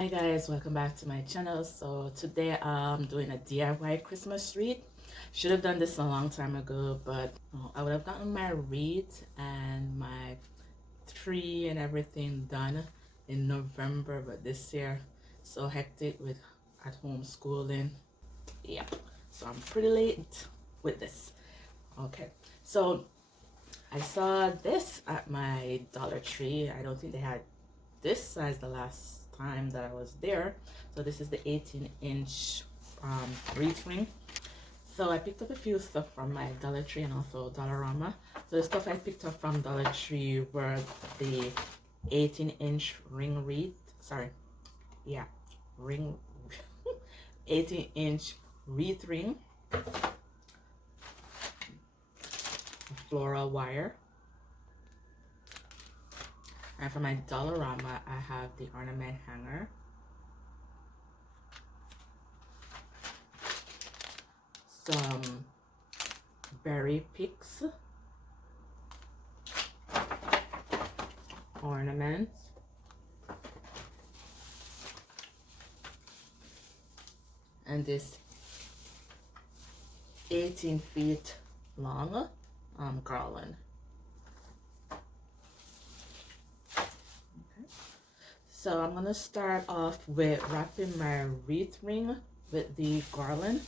Hi guys, welcome back to my channel. So today I'm doing a DIY Christmas wreath. Should have done this a long time ago, but I would have gotten my wreath and my tree and everything done in November, but this year so hectic with at home schooling. Yeah, so I'm pretty late with this. Okay, so I saw this at my Dollar Tree. I don't think they had this size the last time that I was there. So this is the 18-inch wreath ring. So I picked up a few stuff from my Dollar Tree and also Dollarama. So the stuff I picked up from Dollar Tree were the 18-inch ring wreath. Sorry, yeah, ring 18-inch wreath ring, floral wire. And for my Dollarama, I have the ornament hanger, some berry picks, ornaments, and this 18 feet long garland. So I'm gonna start off with wrapping my wreath ring with the garland.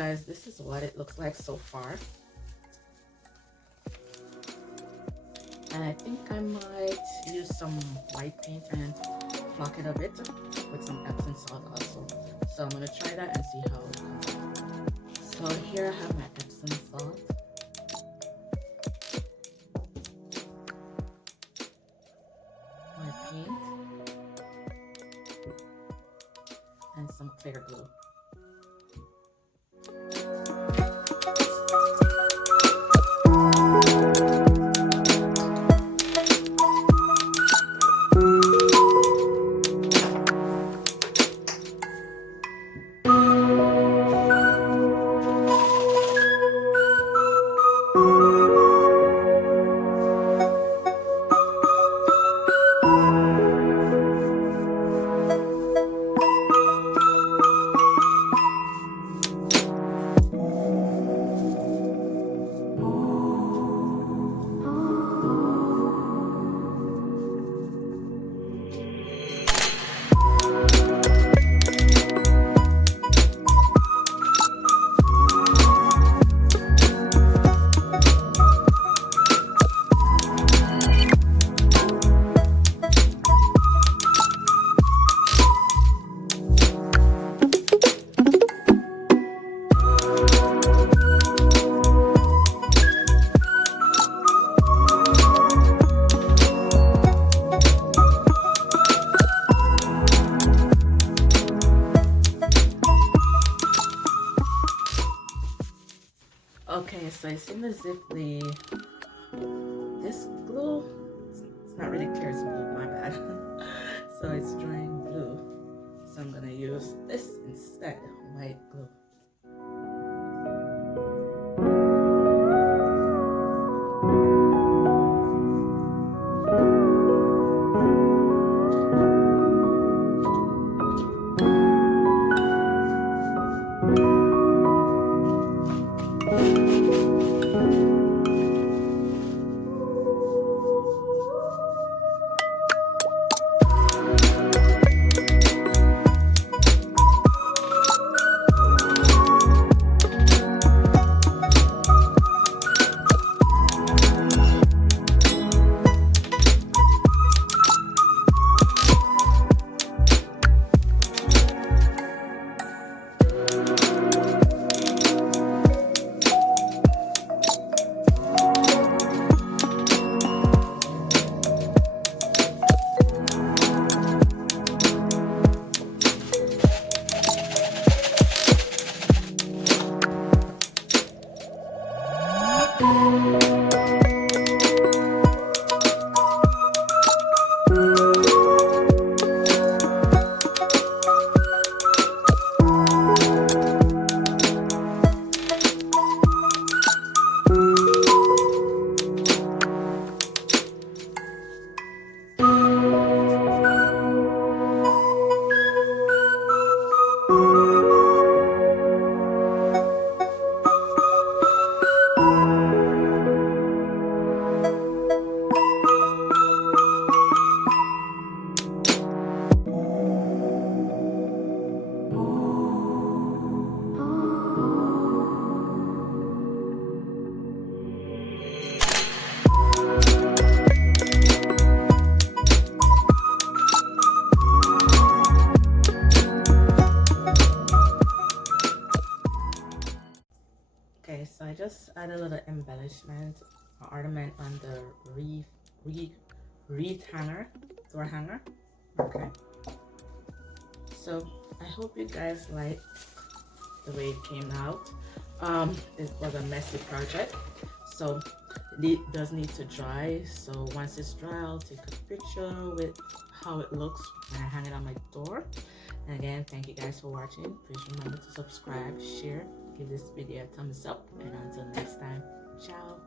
guys, this is what it looks like so far. And I think I might use some white paint and flock it a bit with some Epsom salt also. So I'm going to try that and see how it comes out. So here I have my Epsom salt. My paint. And some clear glue. Okay, so it seems as if this glue, it's not really clear, it's blue, my bad. So it's drying blue. So I'm gonna use this instead, white glue. Okay, so I just add a little embellishment or ornament on the wreath hanger, door hanger. Okay, so I hope you guys like the way it came out. It was a messy project, so it does need to dry. So once it's dry, I'll take a picture with how it looks when I hang it on my door. And again, thank you guys for watching. Please remember to subscribe, share, give this video a thumbs up, and until next time, ciao.